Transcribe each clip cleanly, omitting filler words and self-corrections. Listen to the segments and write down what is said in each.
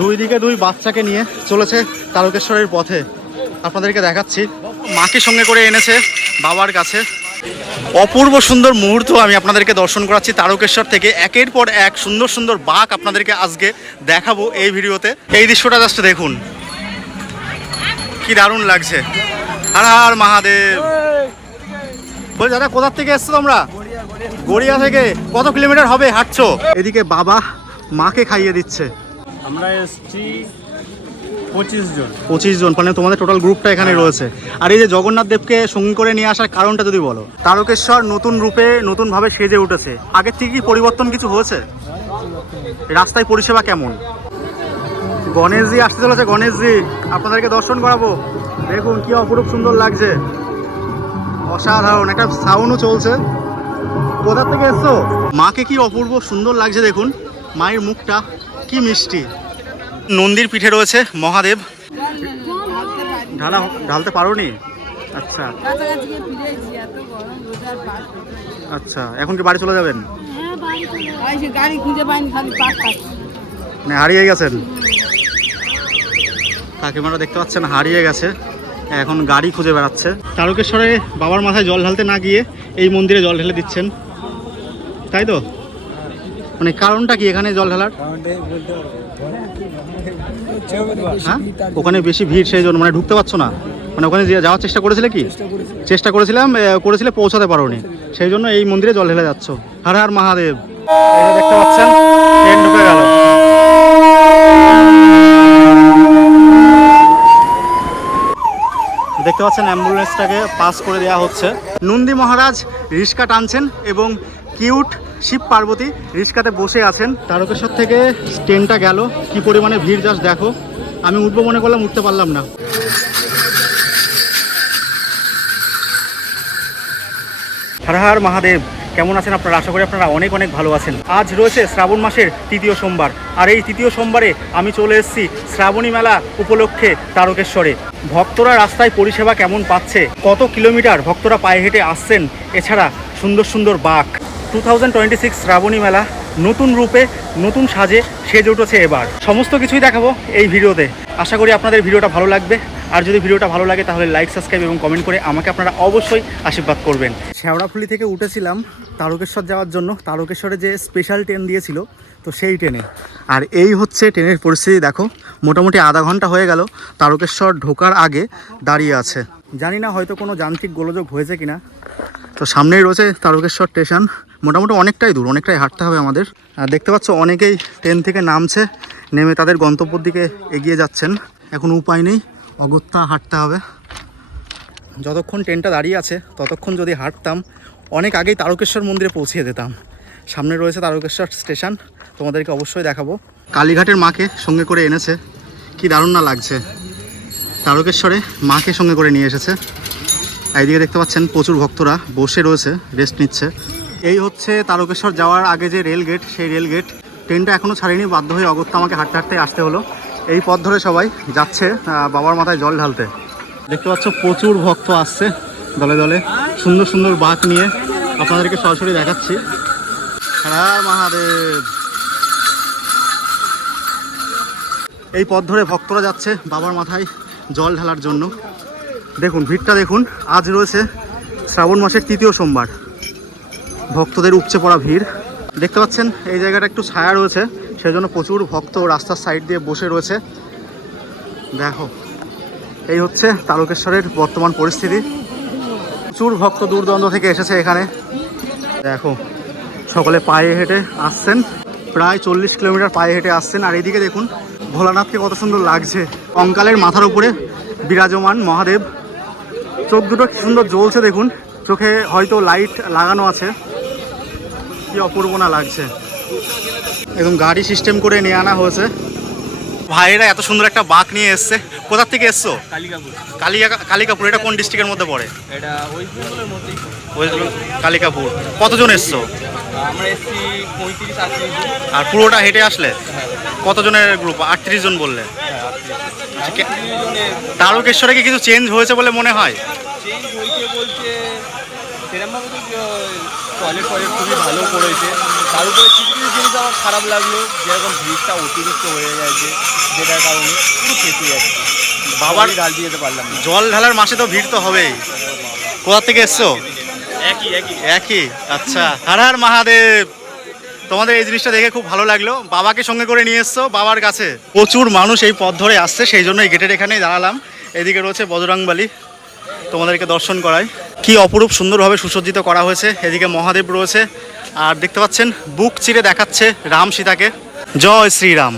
দুই দিকে দুই বাচ্চাকে নিয়ে চলেছে তারকেশ্বরের পথে। আপনাদেরকে দেখাচ্ছি, মাকে সঙ্গে করে এনেছে বাবার কাছে। অপূর্ব সুন্দর মুহূর্ত আমি আপনাদেরকে দর্শন করাচ্ছি তারকেশ্বর থেকে। একের পর এক সুন্দর সুন্দর বাঘ আপনাদেরকে আজকে দেখাবো এই ভিডিওতে। এই দৃশ্যটা জাস্ট দেখুন, কি দারুণ লাগছে। হর হর মহাদেব। বল দাদা, কোথা থেকে এসছো তোমরা? গড়িয়া থেকে। কত কিলোমিটার হবে হাঁটছো? এদিকে বাবা মাকে খাইয়ে দিচ্ছে। আমরা এসছি 25 জন। 25 জন, মানে তোমাদের টোটাল গ্রুপটা এখানে রয়েছে। আর এই যে জগন্নাথ দেবকে সঙ্গী করে নিয়ে আসার কারণটা যদি বলো। তারকেশ্বর নতুন রূপে নতুনভাবে সেজে উঠেছে। আগের থেকে কি পরিবর্তন কিছু হয়েছে? রাস্তায় পরিষেবা কেমন? গণেশজি আসতে চলেছে। গণেশজি আপনাদেরকে দর্শন করাবো। দেখুন কি অপরূপ সুন্দর লাগছে, অসাধারণ। একটা সাউন্ডও চলছে। কোথা থেকে এসছো? মাকে কি অপূর্ব সুন্দর লাগছে দেখুন, মায়ের মুখটা কি মিষ্টি। নন্দীর পিঠে রয়েছে মহাদেব। ঢালতে পারোনি? আচ্ছা আচ্ছা, এখন কি বাড়ি চলে যাবেন? মানে হারিয়ে গেছেন? কাকিমারা দেখতে পাচ্ছেন হারিয়ে গেছে, এখন গাড়ি খুঁজে বেড়াচ্ছে। তারকেশ্বরে বাবার মাথায় জল ঢালতে না গিয়ে এই মন্দিরে জল ঢেলে দিচ্ছেন, তাই তো? মানে কারণটা কি এখানে জল ঢালার? হ্যাঁ, ওখানে বেশি ভিড়, সেই জন্য মানে ঢুকতে পারছো না। মানে ওখানে যাওয়ার চেষ্টা করেছিলে কি? চেষ্টা করেছিলে, পৌঁছাতে পারোনি, সেই জন্য এই মন্দিরে জল ঢেলে যাচ্ছ। হর হর মহাদেব। দেখতে পাচ্ছেন ট্রেন ঢুকে গেল। দেখতে পাচ্ছেন অ্যাম্বুলেন্সটাকে পাস করে দেওয়া হচ্ছে। নন্দী মহারাজ রিস্কা টানছেন এবং কিউট শিব পার্বতী রিস্কাতে বসে আছেন। তারকেশ্বর থেকে ট্রেনটা গেল, কি পরিমাণে ভিড় জাস্ট দেখো। আমি উঠবো মনে করলাম, উঠতে পারলাম না। হর হর মহাদেব। কেমন আছেন আপনারা? আশা করি আপনারা অনেক অনেক ভালো আছেন। আজ রয়েছে শ্রাবণ মাসের 3য় সোমবার, আর এই 3য় সোমবারে আমি চলে এসেছি শ্রাবণী মেলা উপলক্ষে তারকেশ্বরে। ভক্তরা রাস্তায় পরিষেবা কেমন পাচ্ছে, কত কিলোমিটার ভক্তরা পায়ে হেঁটে আসছেন, এছাড়া সুন্দর সুন্দর বাঘ। 2026 শ্রাবণী মেলা নতুন রূপে নতুন সাজে সেজে উঠেছে এবার। সমস্ত কিছুই দেখাবো এই ভিডিওতে। আশা করি আপনাদের ভিডিওটা ভালো লাগবে। আর যদি ভিডিওটা ভালো লাগে তাহলে লাইক, সাবস্ক্রাইব এবং কমেন্ট করে আমাকে আপনারা অবশ্যই আশীর্বাদ করবেন। শেওড়াফুলি থেকে উঠেছিলাম তারকেশ্বর যাওয়ার জন্য। তারকেশ্বরে যে স্পেশাল ট্রেন দিয়েছিল, তো সেই ট্রেনে। আর এই হচ্ছে ট্রেনের পরিস্থিতি দেখো। মোটামুটি আধা ঘন্টা হয়ে গেল তারকেশ্বর ঢোকার আগে দাঁড়িয়ে আছে। জানি না হয়তো কোনো যান্ত্রিক গোলযোগ হয়েছে কিনা। তো সামনেই রয়েছে তারকেশ্বর স্টেশন। মোটামুটি অনেকটাই দূর, অনেকটাই হাঁটতে হবে আমাদের। আর দেখতে পাচ্ছ অনেকেই ট্রেন থেকে নামছে, নেমে তাদের গন্তব্যের দিকে এগিয়ে যাচ্ছেন। এখন উপায় নেই, অগত্যা হাঁটতে হবে। যতক্ষণ ট্রেনটা দাঁড়িয়ে আছে ততক্ষণ যদি হাঁটতাম, অনেক আগেই তারকেশ্বর মন্দিরে পৌঁছে যেতাম। সামনে রয়েছে তারকেশ্বর স্টেশন, তোমাদেরকে অবশ্যই দেখাবো। কালীঘাটের মাকে সঙ্গে করে এনেছে, কি দারুণ না লাগছে। তারকেশ্বরে মাকে সঙ্গে করে নিয়ে এসেছে। এইদিকে দেখতে পাচ্ছেন প্রচুর ভক্তরা বসে রয়েছে, রেস্ট নিচ্ছে। এই হচ্ছে তারকেশ্বর যাওয়ার আগে যে রেল গেট, সেই রেল গেট। ট্রেনটা এখনও ছাড়েনি, বাধ্য হয়ে অগত্যা আমাকে হাঁটতে হাঁটতে আসতে হলো। এই পথ ধরে সবাই যাচ্ছে বাবার মাথায় জল ঢালতে। দেখতে পাচ্ছ প্রচুর ভক্ত আসছে দলে দলে, সুন্দর সুন্দর বাঘ নিয়ে। আপনাদেরকে সরাসরি দেখাচ্ছি। হর মহাদেব। এই পথ ধরে ভক্তরা যাচ্ছে বাবার মাথায় জল ঢালার জন্য। দেখুন ভিড়টা দেখুন। আজ রয়েছে শ্রাবণ মাসের 3য় সোমবার, ভক্তদের উপচে পড়া ভিড়। দেখতে পাচ্ছেন এই জায়গাটা একটু ছায়া রয়েছে, সেই জন্য প্রচুর ভক্ত রাস্তার সাইড দিয়ে বসে রয়েছে। দেখো এই হচ্ছে তারকেশ্বরের বর্তমান পরিস্থিতি। প্রচুর ভক্ত দূর দূরান্ত থেকে এসেছে এখানে। দেখো সকলে পায়ে হেঁটে আসছেন, প্রায় 40 কিলোমিটার পায়ে হেঁটে আসছেন। আর এইদিকে দেখুন ভোলানাথকে কত সুন্দর লাগছে, কঙ্কালের মাথার উপরে বিরাজমান মহাদেব। চোখ দুটো কি সুন্দর জ্বলছে দেখুন, চোখে হয়তো লাইট লাগানো আছে, কি অপূর্ব না লাগছে। একদম গাড়ি সিস্টেম করে নিয়ে আনা হয়েছে। ভাইয়েরা এত সুন্দর একটা বাঘ নিয়ে এসছে। কোথা থেকে এসছো? কালিকাপুর। এটা কোন ডিস্ট্রিক্টের মধ্যে পড়ে? এটা ওয়েস্ট বেঙ্গলের মধ্যেই। কালিকাপুর। কতজন এসছো? আমরা এসছি 35-38 জন। আর পুরোটা হেঁটে আসলে? কতজনের গ্রুপ? 38 জন বললে। তারকেশ্বরে কি কিছু চেঞ্জ হয়েছে বলে মনে হয়? চেঞ্জ হয়েছে বলতে সেরকমভাবে তো টয়লেট খুবই ভালো করেছে। তার উপরে কিছু কিছু জিনিস আমার খারাপ লাগলো, যেরকম ভিড়টা অতিরিক্ত হয়ে গেছে, যেটার কারণে পুরো ফেঁসে যাচ্ছে। বাবার ডাল দিয়ে যেতে পারলাম না। জল ঢালার মাসে তো ভিড় তো হবেই। কোথা থেকে এসছো? একই একই, আচ্ছা। হর হর মহাদেব। তোমাদের এই জিনিসটা দেখে খুব ভালো লাগলো। বাবাকে সঙ্গে করে নিয়ে এসছো বাবার কাছে। প্রচুর মানুষ এই পথ ধরে আসছে, সেই জন্য এই গেটের এখানেই দাঁড়ালাম। এদিকে রয়েছে বজরংবলী, তোমাদেরকে দর্শন করায়। কি অপরূপ সুন্দরভাবে সুসজ্জিত করা হয়েছে। এদিকে মহাদেব রয়েছে, আর দেখতে পাচ্ছেন বুক চিরে দেখাচ্ছে রাম সীতাকে। জয় শ্রীরাম।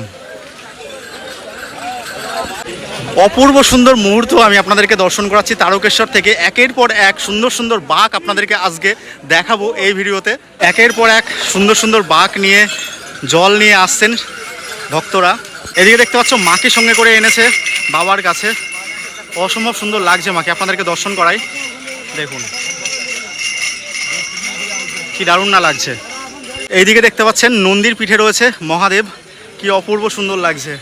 অপূর্ব সুন্দর মুহূর্ত আমি আপনাদেরকে দর্শন করাচ্ছি তারকেশ্বর থেকে। একের পর এক সুন্দর সুন্দর বাঁক আপনাদেরকে আজকে দেখাবো এই ভিডিওতে। একের পর এক সুন্দর সুন্দর বাঁক নিয়ে জল নিয়ে আসছেন ভক্তরা। এদিকে দেখতে পাচ্ছ মাকে সঙ্গে করে এনেছে বাবার কাছে। অসম্ভব সুন্দর লাগছে মাকে, আপনাদেরকে দর্শন করাই। দেখুন কি দারুণ না লাগছে। এইদিকে দেখতে পাচ্ছেন নন্দীর পিঠে রয়েছে মহাদেব। কি অপূর্ব সুন্দর লাগছে।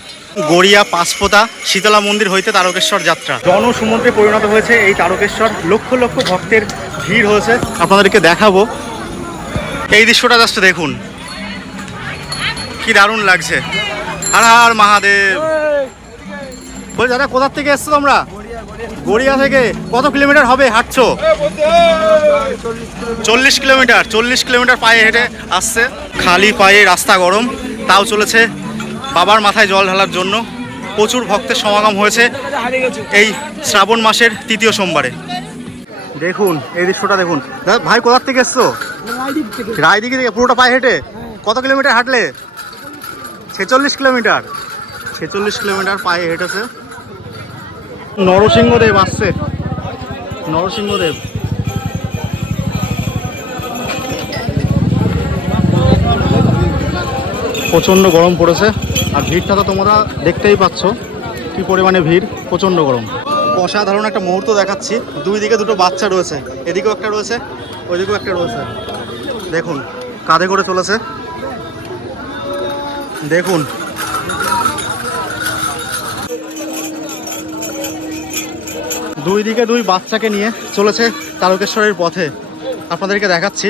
গড়িয়া পাঁচপোতা শীতলা মন্দির হইতে তারকেশ্বর যাত্রা। জনসমুদ্রে পরিণত হয়েছে এই তারকেশ্বর। লক্ষ লক্ষ ভক্তের ভিড় হয়েছে, আপনাদেরকে দেখাবো। এই দৃশ্যটা জাস্ট দেখুন, কি দারুণ লাগছে। হর হর মহাদেব। বল দাদা, কোথা থেকে এসছো তোমরা? গড়িয়া থেকে। কত কিলোমিটার হবে হাঁটছো? 40 কিলোমিটার। 40 কিলোমিটার পায়ে হেঁটে আসছে। খালি পায়ে, রাস্তা গরম, তাও চলেছে বাবার মাথায় জল ঢালার জন্য। প্রচুর ভক্তের সমাগম হয়েছে এই শ্রাবণ মাসের তৃতীয় সোমবারে। দেখুন এই দৃশ্যটা দেখুন। দাদা ভাই, কোথা থেকে এসছো? রায়দিঘি থেকে। পুরোটা পায়ে হেঁটে? কত কিলোমিটার হাঁটলে? 46 কিলোমিটার। 46 কিলোমিটার পায়ে হেঁটেছে। নরসিংহদেব আসছে, নরসিংহদেব। প্রচণ্ড গরম পড়েছে, আর ভিড়টা তো তোমরা দেখতেই পাচ্ছ কি পরিমাণে ভিড়। প্রচণ্ড গরম। অসাধারণ একটা মুহূর্ত দেখাচ্ছি। দুই দিকে দুটো বাচ্চা রয়েছে, এদিকেও একটা রয়েছে, ওইদিকেও একটা রয়েছে। দেখুন কাঁধে করে চলেছে। দেখুন দুই দিকে দুই বাচ্চাকে নিয়ে চলেছে তারকেশ্বরের পথে। আপনাদেরকে দেখাচ্ছি।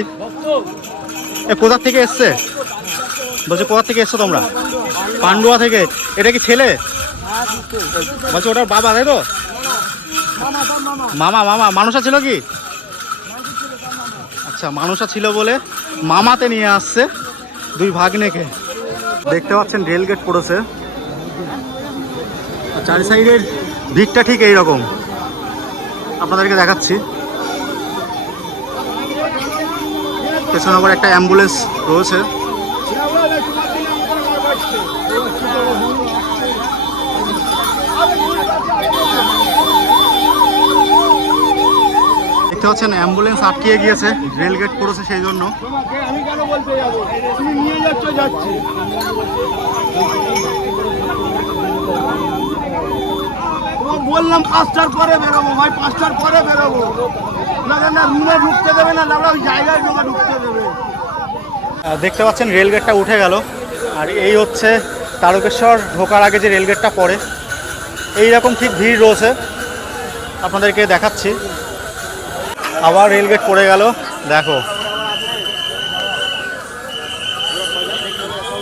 এ কোথা থেকে এসছে? বলছে কোথা থেকে এসছো তোমরা? পান্ডুয়া থেকে। এটা কি ছেলে? বলছে ওটার বাবা, তাই তো? মামা। মামা মানুষা ছিল কি? আচ্ছা, মানুষা ছিল বলে মামাতে নিয়ে আসছে দুই ভাগ্নেকে। দেখতে পাচ্ছেন রেল গেট পড়েছে, চারি সাইডের ভিড়টা ঠিক এইরকম। আপনাদেরকে দেখাচ্ছি। পেছনে আবার একটা অ্যাম্বুলেন্স রয়েছে। দেখতে পাচ্ছেন অ্যাম্বুলেন্স আটকে গিয়েছে, রেল গেট পড়েছে সেই জন্য। আমি কেন বলতে যাবো? তুমি নিয়ে যাচ্ছি। বললাম 5টার পরে বেরোবো ভাই, 5টার পরে বেরোবো। না রুমে ঢুকতে দেবে না, ওই জায়গায় ঢুকতে দেবে। দেখতে পাচ্ছেন রেল গেটটা উঠে গেল, আর এই হচ্ছে তারকেশ্বর ঢোকার আগে যে রেল গেটটা পড়ে। এইরকম ঠিক ভিড় রয়েছে, আপনাদেরকে দেখাচ্ছি। আবার রেল গেট পড়ে গেল, দেখো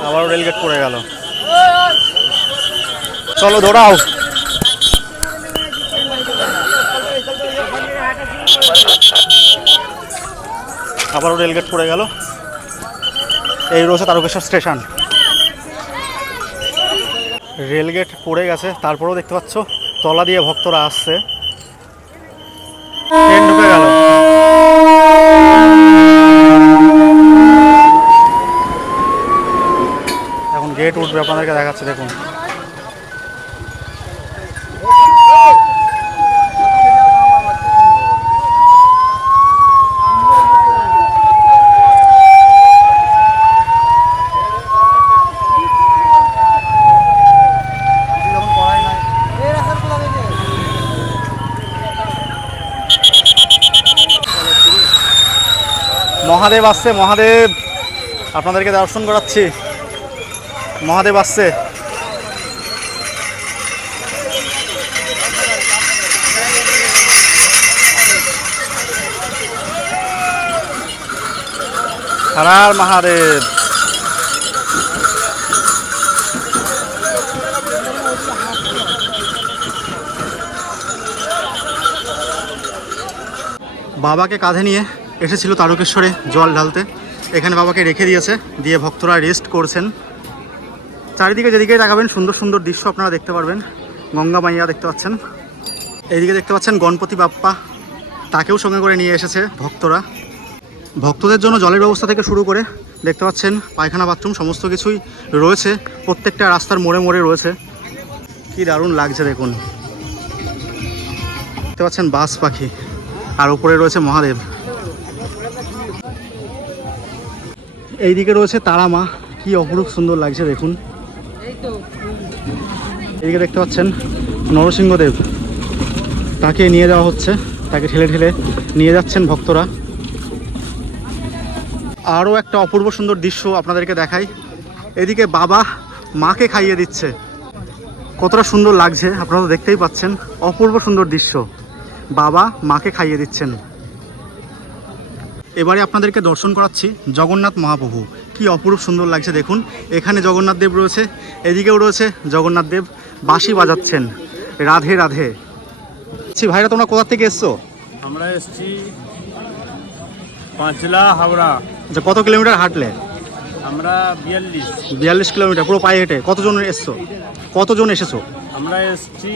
আবারও রেল গেট পড়ে গেল। চলো দৌড়াও। আবারও রেলগেট পড়ে গেল। এই রয়েছে তারকেশ্বর স্টেশন। রেলগেট পড়ে গেছে, তারপরেও দেখতে পাচ্ছ তলা দিয়ে ভক্তরা আসছে। ট্রেন ঢুকে গেল। এখন গেট উঠবে, আপনাদেরকে দেখাচ্ছে। দেখুন মহাদেব আসছে। মহাদেব আপনাদেরকে দর্শন করাচ্ছি। মহাদেব আসছে। হর হর মহাদেব। বাবাকে কাঁধে নিয়ে এসেছিল তারকেশ্বরে জল ঢালতে। এখানে বাবাকে রেখে দিয়েছে, দিয়ে ভক্তরা রেস্ট করছেন। চারিদিকে যেদিকে তাকাবেন সুন্দর সুন্দর দৃশ্য আপনারা দেখতে পারবেন। গঙ্গা মাইয়া দেখতে পাচ্ছেন, এইদিকে দেখতে পাচ্ছেন গণপতি বাপ্পা, তাকেও সঙ্গে করে নিয়ে এসেছে ভক্তরা। ভক্তদের জন্য জলের ব্যবস্থা থেকে শুরু করে দেখতে পাচ্ছেন পায়খানা বাথরুম সমস্ত কিছুই রয়েছে, প্রত্যেকটা রাস্তার মোড়ে মোড়ে রয়েছে। কি দারুণ লাগছে দেখুন। দেখতে পাচ্ছেন বাস পাখি, আর উপরে রয়েছে মহাদেব। এইদিকে রয়েছে তারা মা, কি অপরূপ সুন্দর লাগছে দেখুন। এইদিকে দেখতে পাচ্ছেন নরসিংহদেব, তাকে নিয়ে যাওয়া হচ্ছে, তাকে ঠেলে ঠেলে নিয়ে যাচ্ছেন ভক্তরা। আরও একটা অপূর্ব সুন্দর দৃশ্য আপনাদেরকে দেখাই। এদিকে বাবা মাকে খাইয়ে দিচ্ছে, কতটা সুন্দর লাগছে আপনারা তো দেখতেই পাচ্ছেন। অপূর্ব সুন্দর দৃশ্য, বাবা মাকে খাইয়ে দিচ্ছেন। এবারে আপনাদেরকে দর্শন করাচ্ছি জগন্নাথ মহাপ্রভু, কি অপূর্ব সুন্দর লাগছে দেখুন। এখানে জগন্নাথ দেব রয়েছে, এদিকেও রয়েছে জগন্নাথ দেব, বাঁশি বাজাচ্ছেন রাধে রাধে। ভাইরা তোমরা কোথা থেকে এসছো? আমরা এসেছি পাঁচলা হাওড়া। আচ্ছা, কত কিলোমিটার হাঁটলে? আমরা 42 42 কিলোমিটার পুরো পায়ে হেঁটে। কতজন এসছো? কতজন এসেছো? আমরা এসেছি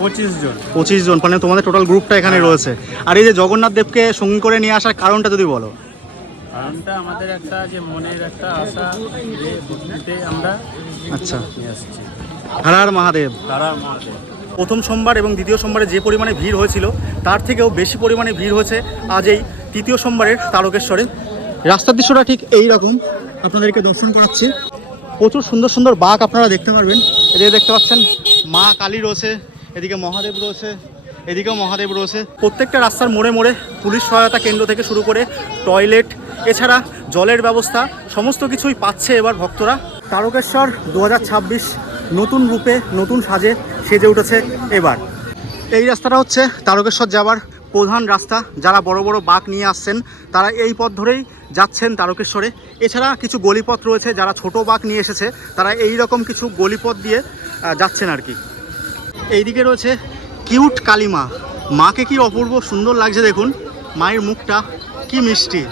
25 জন। 25 জন, মানে তোমাদের টোটাল গ্রুপটা এখানে রয়েছে। আর এই যে জগন্নাথ দেবকে সঙ্গী করে নিয়ে আসার কারণটা যদি বলো। কারণটা আমাদের একটা যে মনের একটা আশা, যে বুদ্ধিতে আমরা আচ্ছা, নিয়ে আসছি। হর হর মহাদেব। তারা মহাদেব। প্রথম সোমবার এবং দ্বিতীয় সোমবারে যে পরিমাণে ভিড় হয়েছিল তার থেকেও বেশি পরিমাণে ভিড় হয়েছে আজ এই তৃতীয় সোমবারের তারকেশ্বরে। রাস্তার দৃশ্যটা ঠিক এই রকম, আপনাদেরকে দর্শন করাচ্ছি। প্রচুর সুন্দর সুন্দর বাঘ আপনারা দেখতে পারবেন। এদিকে দেখতে পাচ্ছেন মা কালী রয়েছে, এদিকে মহাদেব রয়েছে, এদিকেও মহাদেব রয়েছে। প্রত্যেকটা রাস্তার মোড়ে মোড়ে পুলিশ সহায়তা কেন্দ্র থেকে শুরু করে টয়লেট, এছাড়া জলের ব্যবস্থা সমস্ত কিছুই পাচ্ছে এবার ভক্তরা। তারকেশ্বর 2026 নতুন রূপে নতুন সাজে সেজে উঠেছে এবার। এই রাস্তাটা হচ্ছে তারকেশ্বর যাওয়ার প্রধান রাস্তা। যারা বড় বড় বাঁক নিয়ে আসছেন তারা এই পথ ধরেই যাচ্ছেন তারকেশ্বরে। এছাড়া কিছু গলিপথ রয়েছে, যারা ছোট বাঁক নিয়ে এসেছে তারা এই রকম কিছু গলিপথ দিয়ে যাচ্ছেন আর কি। এইদিকে রয়েছে কিউট কালীমা, মাকে কি অপূর্ব সুন্দর লাগছে দেখুন। মায়ের মুখটা কি মিষ্টি,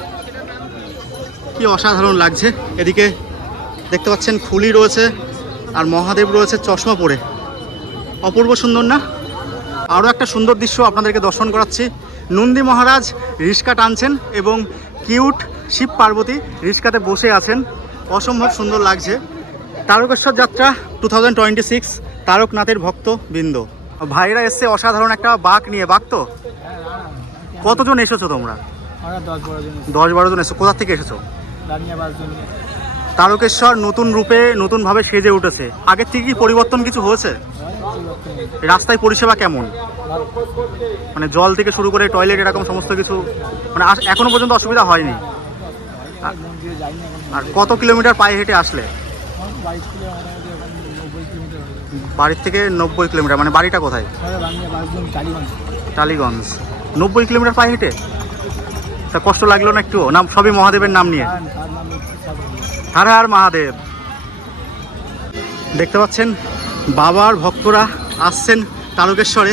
কি অসাধারণ লাগছে। এদিকে দেখতে পাচ্ছেন খুলি রয়েছে, আর মহাদেব রয়েছে চশমা পরে, অপূর্ব সুন্দর না? আরও একটা সুন্দর দৃশ্য আপনাদেরকে দর্শন করাচ্ছি। নন্দী মহারাজ রিস্কা টানছেন এবং কিউট শিব পার্বতী রিস্কাতে বসে আছেন, অসম্ভব সুন্দর লাগছে। তারকেশ্বর যাত্রা 2026, তারকনাথের ভক্ত বৃন্দ ভাইরা এসছে অসাধারণ একটা বাঁক নিয়ে। বাঁক তো কতজন এসেছো তোমরা? 10-12 জন এসেছো। কোথা থেকে এসেছো? তারকেশ্বর নতুন রূপে নতুনভাবে সেজে উঠেছে। আগের থেকে কি পরিবর্তন কিছু হয়েছে? রাস্তায় পরিষেবা কেমন? মানে জল থেকে শুরু করে টয়লেট এরকম সমস্ত কিছু মানে এখনো পর্যন্ত অসুবিধা হয়নি। আর কত কিলোমিটার পায়ে হেঁটে আসলে? বাড়ির থেকে 90 কিলোমিটার। মানে বাড়িটা কোথায়? টালিগঞ্জ। 90 কিলোমিটার পায়ে হেঁটে? তা কষ্ট লাগলো না একটু? নাম সবই মহাদেবের নাম নিয়ে। হর হর মহাদেব। দেখতে পাচ্ছেন বাবার ভক্তরা আসছেন তারকেশ্বরে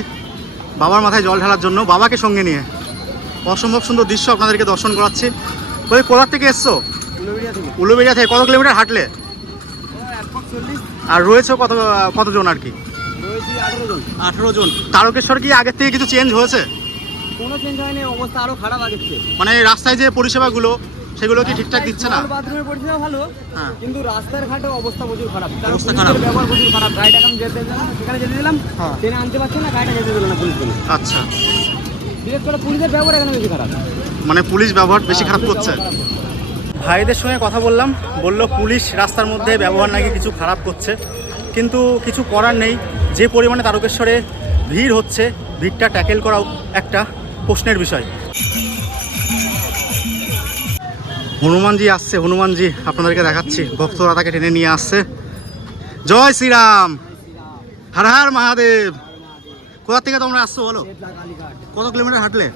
বাবার মাথায় জল ঢালার জন্য, বাবাকে সঙ্গে নিয়ে। অসম্ভব সুন্দর দৃশ্য আপনাদেরকে দর্শন করাচ্ছি। বলি কোথা থেকে এসছো? উলুবেড়িয়া থেকে। কত কিলোমিটার হাঁটলে? আর রয়েছে কতজন আর কি? 18 জন। তারকেশ্বর কি আগের থেকে কিছু চেঞ্জ হয়েছে? কোনো চেঞ্জ হয়নি, অবস্থা আরো খারাপ আগের থেকে। মানে রাস্তায় যে পরিষেবাগুলো সেগুলো কি ঠিকঠাক দিচ্ছে না? বাথরুমের পরিষেবা ভালো, হ্যাঁ, কিন্তু রাস্তার ঘাটের অবস্থা প্রচুর খারাপ। কারণ অবস্থা পুলিশের খারাপ। ব্যবহার প্রচুর খারাপ। গাড়িটা এখন যেতে দিলাম, সেখানে যেতে দিলাম, হ্যাঁ। ট্রেনে আনতে পারছে না, গাড়িটা যেতে দিল না পুলিশ। আচ্ছা, বিশেষ করে পুলিশের ব্যবহার এখানে বেশি খারাপ। মানে পুলিশ ব্যবহার বেশি খারাপ করছে। ভাইদের সঙ্গে কথা বললাম, বলল পুলিশ রাস্তার মধ্যে ব্যবহার নাকি কিছু খারাপ করছে, কিন্তু কিছু করার নেই। যে পরিমাণে তারকেশ্বরে ভিড় হচ্ছে, ভিড়টা ট্যাকেল করাও একটা প্রশ্নের বিষয়। হনুমানজি আসছে, হনুমানজি আপনাদেরকে দেখাচ্ছি। ভক্তরা তাকে টেনে নিয়ে আসছে। জয় শ্রীরাম, হর হর মহাদেব। কোথা থেকে তোমরা আসছো বলো? কত কিলোমিটার হাঁটলে?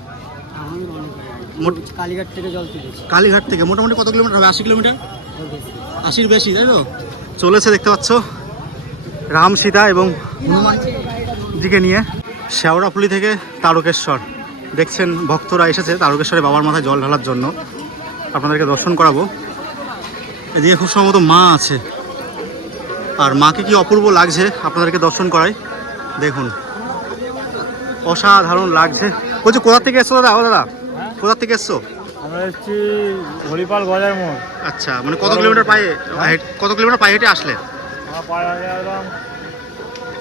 কালীঘাট থেকে জল তুলেছি। কালীঘাট থেকে মোটামুটি কত কিলোমিটার হবে? 80 কিলোমিটার, 80-র বেশি, তাই তো? চলেছে দেখতে পাচ্ছ রাম সীতা এবং হনুমান দিকে নিয়ে শেওড়াফুলি থেকে তারকেশ্বর। দেখছেন ভক্তরা এসেছে তারকেশ্বরে বাবার মাথায় জল ঢালার জন্য। আপনাদেরকে দর্শন করাবো। এদিকে খুব সম্ভবত মা আছে, আর মাকে কি অপূর্ব লাগছে আপনাদেরকে দর্শন করাই। দেখুন অসাধারণ লাগছে। বলছি কোথা থেকে এসছো দাদা? ও দাদা কোথা থেকে এসছো? আমরা এসেছি হরিপাল গজার মোড়। আচ্ছা, মানে কত কিলোমিটার পায়ে হেঁটে আসলে? আমরা পায়ে এলাম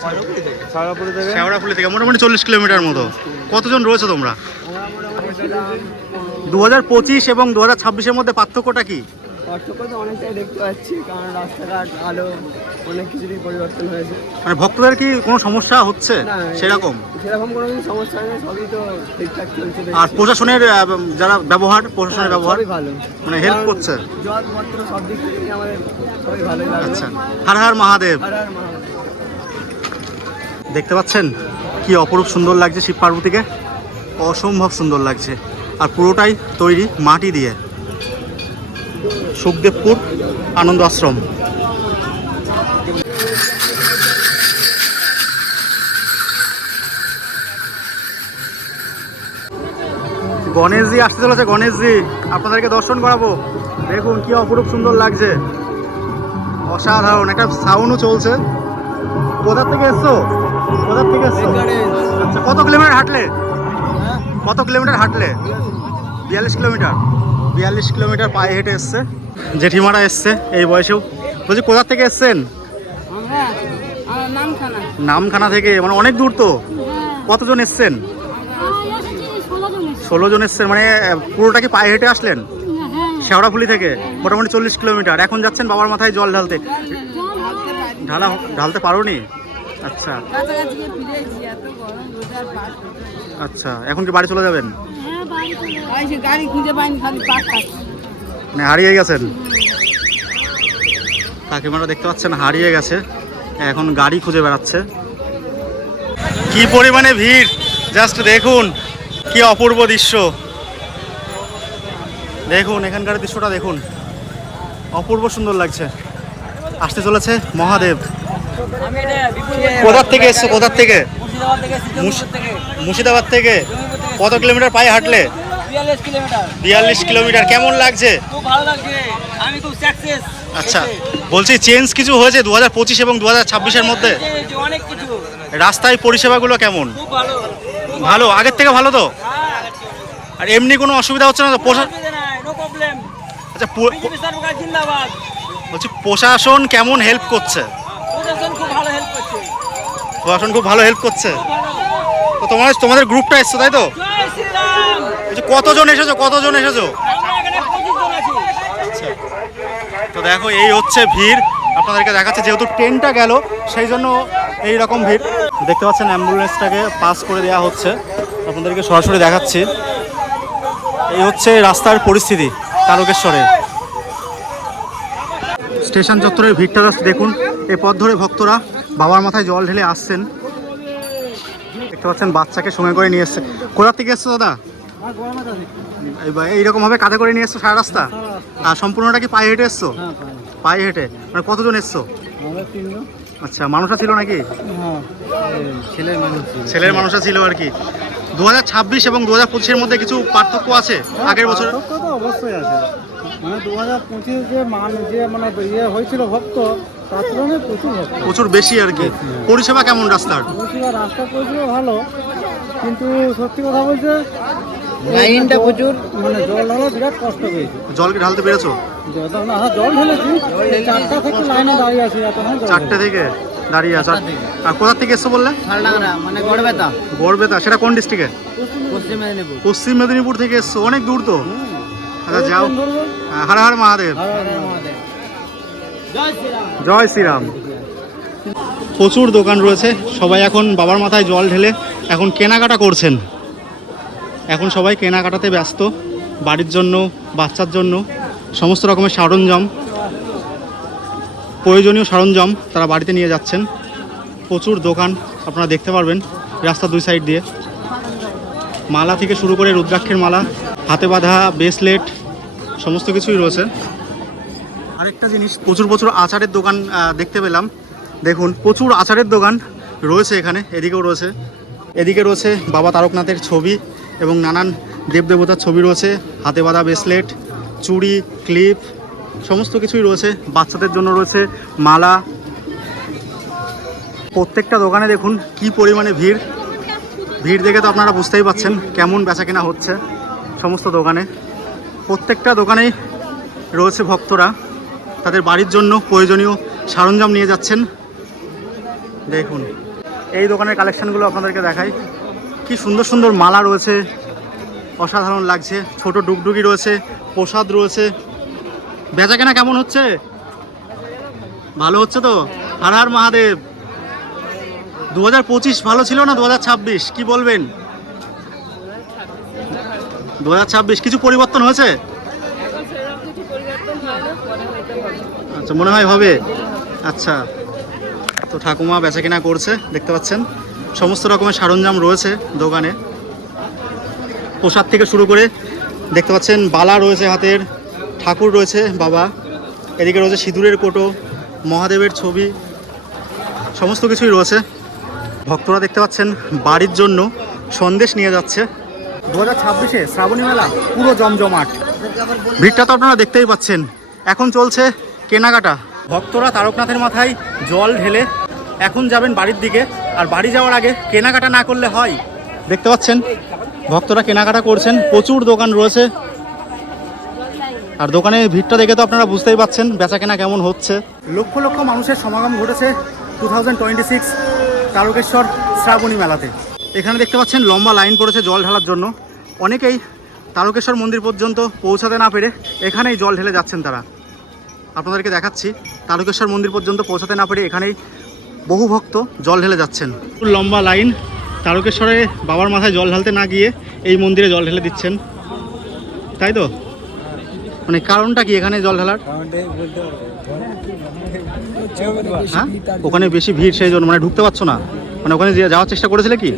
শেওড়াফুলি থেকে। শেওড়াফুলি থেকে মোটামুটি 40 কিলোমিটার মতো। কতজন রয়েছে তোমরা? 2025 এবং 2026-এর মধ্যে পার্থক্যটা কি? পার্থক্য তো অনেকটাই দেখতে পাচ্ছি, কারণ রাস্তাঘাট আলো অনেক কিছুরই পরিবর্তন হয়েছে। মানে ভক্তদের কি কোনো সমস্যা হচ্ছে সেরকম? সেরকম কোনো কিছু সমস্যা নেই, সবই তো ঠিকঠাক চলছে। আর প্রশাসনের যারা প্রশাসনের ব্যবহার সবই ভালো, মানে হেল্প করছে? জলপত্র সব দিক থেকে আমাদের সবই ভালোই লাগবে। আচ্ছা, হর হর মহাদেব। হর হর মহাদেব। দেখতে পাচ্ছেন কি অপরূপ সুন্দর লাগছে শিব পার্বতীকে, অসম্ভব সুন্দর লাগছে। আর পুরোটাই তৈরি মাটি দিয়ে। সুখদেবপুর আনন্দ আশ্রম। গণেশজি আসতে চলেছে, গণেশজি আপনাদেরকে দর্শন করাবো। দেখুন কি অপরূপ সুন্দর লাগছে, অসাধারণ। একটা সাউন্ডও চলছে। কোথা থেকে এসছো? কোথা থেকে এসছো? আচ্ছা, কত কিলোমিটার হাঁটলে? কত কিলোমিটার হাঁটলে? 42 কিলোমিটার। 42 কিলোমিটার পায়ে হেঁটে এসছে জেঠিমারা, এসছে এই বয়সেও। বলছি কোথা থেকে এসছেন? নামখানা থেকে, মানে অনেক দূর তো। কতজন এসছেন? 16 জন এসছেন। মানে পুরোটা কি পায়ে হেঁটে আসলেন? শেওড়াফুলি থেকে মোটামুটি 40 কিলোমিটার। এখন যাচ্ছেন বাবার মাথায় জল ঢালতে। ঢালতে পারোনি? আচ্ছা আচ্ছা, এখন কি বাড়ি চলে যাবেন? গাড়ি খুঁজে পাইনি, খালি পাক মানে হারিয়ে গেছেন? কাকিমারা দেখতে পাচ্ছেন হারিয়ে গেছে, এখন গাড়ি খুঁজে বেড়াচ্ছে। কি পরিমাণে ভিড়, জাস্ট দেখুন কি অপূর্ব দৃশ্য। দেখুন এখানকার দৃশ্যটা দেখুন, অপূর্ব সুন্দর লাগছে। আসতে চলেছে মহাদেব। কোথার থেকে এসছো? কোথার থেকে? মুর্শিদাবাদ থেকে। কত কিলোমিটার পায়ে হাঁটলে? 42 কিলোমিটার। কেমন লাগছে? খুব ভালো লাগছে, আমি খুব সাকসেস। আচ্ছা, বলছি চেঞ্জ কিছু হয়েছে 2025 এবং 2026-এর মধ্যে? অনেক কিছু। রাস্তায় পরিষেবাগুলো কেমন? খুব ভালো। ভালো, আগের থেকে ভালো তো? আর এমনি কোনো অসুবিধা হচ্ছে না তো? No problem. আচ্ছা, বিজেপি সরকার জিন্দাবাদ। বলছি প্রশাসন কেমন হেল্প করছে? প্রশাসন খুব ভালো হেল্প করছে। প্রশাসন খুব ভালো হেল্প করছে। তো তোমাদের গ্রুপটা এসছো তাই তো? জয় শ্রীরাম। বলছি কতজন এসেছো? কতজন এসেছো? আমরা এখানে 25 জন আছি। আচ্ছা, তো দেখো এই হচ্ছে ভিড়। আপনাদেরকে দেখাচ্ছে, যেহেতু ট্রেনটা গেল সেই জন্য এই রকম ভিড়। দেখতে পাচ্ছেন অ্যাম্বুলেন্সটাকে পাস করে দেওয়া হচ্ছে। আপনাদেরকে সরাসরি দেখাচ্ছি। এই হচ্ছে রাস্তার পরিস্থিতি তারকেশ্বরে। স্টেশন চত্বরের ভিড়টা জাস্ট দেখুন। এই পথ ধরে ভক্তরা বাবার মাথায় জল ঢেলে আসছেন। দেখতে পাচ্ছেন বাচ্চাকে সঙ্গে করে নিয়ে এসছে। কোথা থেকে এসছো দাদা? এইরকম ভাবে কাঁধে করে নিয়ে এসছো সারা রাস্তা? আর সম্পূর্ণটা কি পায়ে হেঁটে এসছো? পায়ে হেঁটে। মানে কতজন এসছো? আচ্ছা, মানুষরা ছিল নাকি? ছেলের মানুষরা ছিল আর কি। 2026 এবং 2025-এর মধ্যে কিছু পার্থক্য আছে আগের বছর? তো অবশ্যই আছে। মানে 2025 যে মানে ইয়ে হয়েছিল ভক্ত, তার তুলনায় প্রচুর বেশি আর কি। পরিষেবা কেমন রাস্তার? রাস্তা পরিষেবা ভালো, কিন্তু সত্যি কথা বলতে লাইনটা প্রচুর, মানে জল ঢালা বিরাট কষ্ট পেয়েছি। জল কি ঢালতে পেরেছো? জল ঢেলেছি, 4টা থেকে লাইনে দাঁড়িয়ে আছি। 4টে থেকে দাঁড়িয়ে আছো। আর কোথা থেকে এসছো বললে? শালডাঙ্গা, মানে গড়বেতা। গড়বেতা, সেটা কোন ডিস্ট্রিক্টে? পশ্চিম মেদিনীপুর। পশ্চিম মেদিনীপুর থেকে এসছো, অনেক দূর তো। আচ্ছা যাও, হর হর মহাদেব। জয় শ্রীরাম। প্রচুর দোকান রয়েছে, সবাই এখন বাবার মাথায় জল ঢেলে এখন কেনাকাটা করছেন। এখন সবাই কেনাকাটাতে ব্যস্ত, বাড়ির জন্য, বাচ্চার জন্য সমস্ত রকমের সরঞ্জাম, প্রয়োজনীয় সরঞ্জাম তারা বাড়িতে নিয়ে যাচ্ছেন। প্রচুর দোকান আপনারা দেখতে পারবেন রাস্তার দুই সাইড দিয়ে। মালা থেকে শুরু করে রুদ্রাক্ষের মালা, হাতে বাঁধা ব্রেসলেট সমস্ত কিছুই রয়েছে। আরেকটা জিনিস, প্রচুর প্রচুর আচারের দোকান দেখতে পেলাম। দেখুন প্রচুর আচারের দোকান রয়েছে এখানে, এদিকেও রয়েছে, এদিকে রয়েছে বাবা তারকনাথের ছবি এবং নানান দেবদেবতার ছবি রয়েছে, হাতে বাঁধা ব্রেসলেট, চুড়ি, ক্লিপ সমস্ত কিছুই রয়েছে। বাচ্চাদের জন্য রয়েছে মালা। প্রত্যেকটা দোকানে দেখুন কি পরিমাণে ভিড়। ভিড় দেখে তো আপনারা বুঝতেই পাচ্ছেন কেমন বেচাকেনা হচ্ছে সমস্ত দোকানে। প্রত্যেকটা দোকানেই রয়েছে ভক্তরা তাদের বাড়ির জন্য প্রয়োজনীয় সরঞ্জাম নিয়ে যাচ্ছেন। দেখুন এই দোকানের কালেকশানগুলো আপনাদেরকে দেখাই, কি সুন্দর সুন্দর মালা রয়েছে, অসাধারণ লাগছে। ছোট ডুগডুগি রয়েছে, প্রসাদ রয়েছে। বেচাকেনা কেমন হচ্ছে? ভালো হচ্ছে তো? হর হর মহাদেব। 2025 ভালো ছিল না 2026 কি বলবেন? 2026 কিছু পরিবর্তন হয়েছে? আচ্ছা, মনে হয় হবে। আচ্ছা, তো ঠাকুমা বেচাকেনা করছে দেখতে পাচ্ছেন। সমস্ত রকমের সরঞ্জাম রয়েছে দোকানে, প্রসাদ থেকে শুরু করে দেখতে পাচ্ছেন বালা রয়েছে হাতের, ঠাকুর রয়েছে বাবা, এদিকে রয়েছে সিঁদুরের কোটো, মহাদেবের ছবি, সমস্ত কিছুই রয়েছে। ভক্তরা দেখতে পাচ্ছেন বাড়ির জন্য সন্দেশ নিয়ে যাচ্ছে। 2026-এ শ্রাবণী মেলা পুরো জমজমাট। ভিড়টা তো আপনারা দেখতেই পাচ্ছেন। এখন চলছে কেনাকাটা। ভক্তরা তারকনাথের মাথায় জল ঢেলে এখন যাবেন বাড়ির দিকে, আর বাড়ি যাওয়ার আগে কেনাকাটা না করলে হয়। দেখতে পাচ্ছেন ভক্তরা কেনাকাটা করছেন, প্রচুর দোকান রয়েছে। আর দোকানে ভিড়টা দেখে তো আপনারা বুঝতেই পাচ্ছেন বেচাকেনা কেমন হচ্ছে। লক্ষ লক্ষ মানুষের সমাগম ঘটেছে 2026 তারকেশ্বর শ্রাবণী মেলাতে। এখানে দেখতে পাচ্ছেন লম্বা লাইন পড়েছে জল ঢালার জন্য। অনেকেই তারকেশ্বর মন্দির পর্যন্ত পৌঁছাতে না পেরে এখানেই জল ঢেলে যাচ্ছেন তারা। আপনাদেরকে দেখাচ্ছি, তারকেশ্বর মন্দির পর্যন্ত পৌঁছাতে না পেরে এখানেই বহু ভক্ত জল ঢেলে যাচ্ছেন। লম্বা লাইন, তারকেশ্বরে বাবার মাথায় জল ঢালতে না গিয়ে এই মন্দিরে জল ঢেলে দিচ্ছেন, তাই তো? মানে কারণটা কি এখানে জল ঢালার? হ্যাঁ, ওখানে বেশি ভিড় সেই জন্য, মানে ঢুকতে পারছো না। মানে ওখানে যাওয়ার চেষ্টা করেছিলে কি?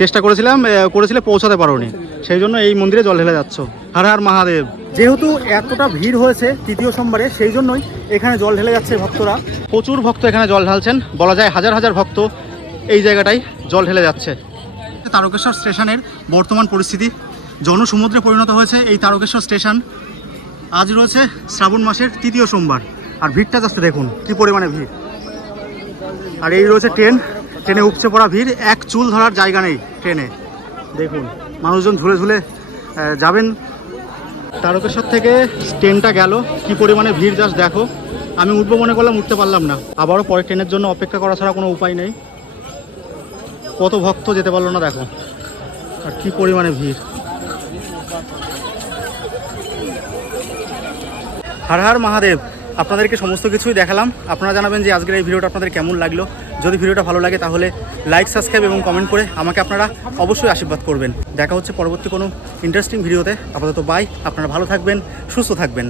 চেষ্টা করেছিলে পৌঁছাতে পারোনি, সেই জন্য এই মন্দিরে জল ঢেলে যাচ্ছ। হর হর মহাদেব। যেহেতু এতটা ভিড় হয়েছে তৃতীয় সোমবারে, সেই জন্যই এখানে জল ঢেলে যাচ্ছে ভক্তরা। প্রচুর ভক্ত এখানে জল ঢালছেন, বলা যায় হাজার হাজার ভক্ত এই জায়গাটায় জল ঢেলে যাচ্ছে। তারকেশ্বর স্টেশনের বর্তমান পরিস্থিতি, জনসমুদ্রে পরিণত হয়েছে এই তারকেশ্বর স্টেশন। আজ রয়েছে শ্রাবণ মাসের তৃতীয় সোমবার, আর ভিড়টা যাচ্ছে দেখুন কি পরিমাণে ভিড়। আর এই রয়েছে ট্রেন, ট্রেনে উপচে পড়া ভিড়, এক চুল ধরার জায়গা নেই ট্রেনে। দেখুন মানুষজন ঝুলে ঝুলে যাবেন। তারকেশ্বর থেকে ট্রেনটা গেল, কি পরিমাণে ভিড় জাস্ট দেখো। আমি উঠবো মনে করলাম, উঠতে পারলাম না। আবারও পরের ট্রেনের জন্য অপেক্ষা করা ছাড়া কোনো উপায় নেই। কত ভক্ত যেতে পারলো না দেখো, আর কি পরিমাণে ভিড়। হর হর মহাদেব। আপনাদেরকে সমস্ত কিছুই দেখালাম। আপনারা জানাবেন যে আজকের এই ভিডিওটা আপনাদের কেমন লাগলো। যদি ভিডিওটা ভালো লাগে তাহলে লাইক, সাবস্ক্রাইব এবং কমেন্ট করে আমাকে আপনারা অবশ্যই আশীর্বাদ করবেন। দেখা হচ্ছে পরবর্তী কোনো ইন্টারেস্টিং ভিডিওতে। আপাতত বাই। আপনারা ভালো থাকবেন, সুস্থ থাকবেন।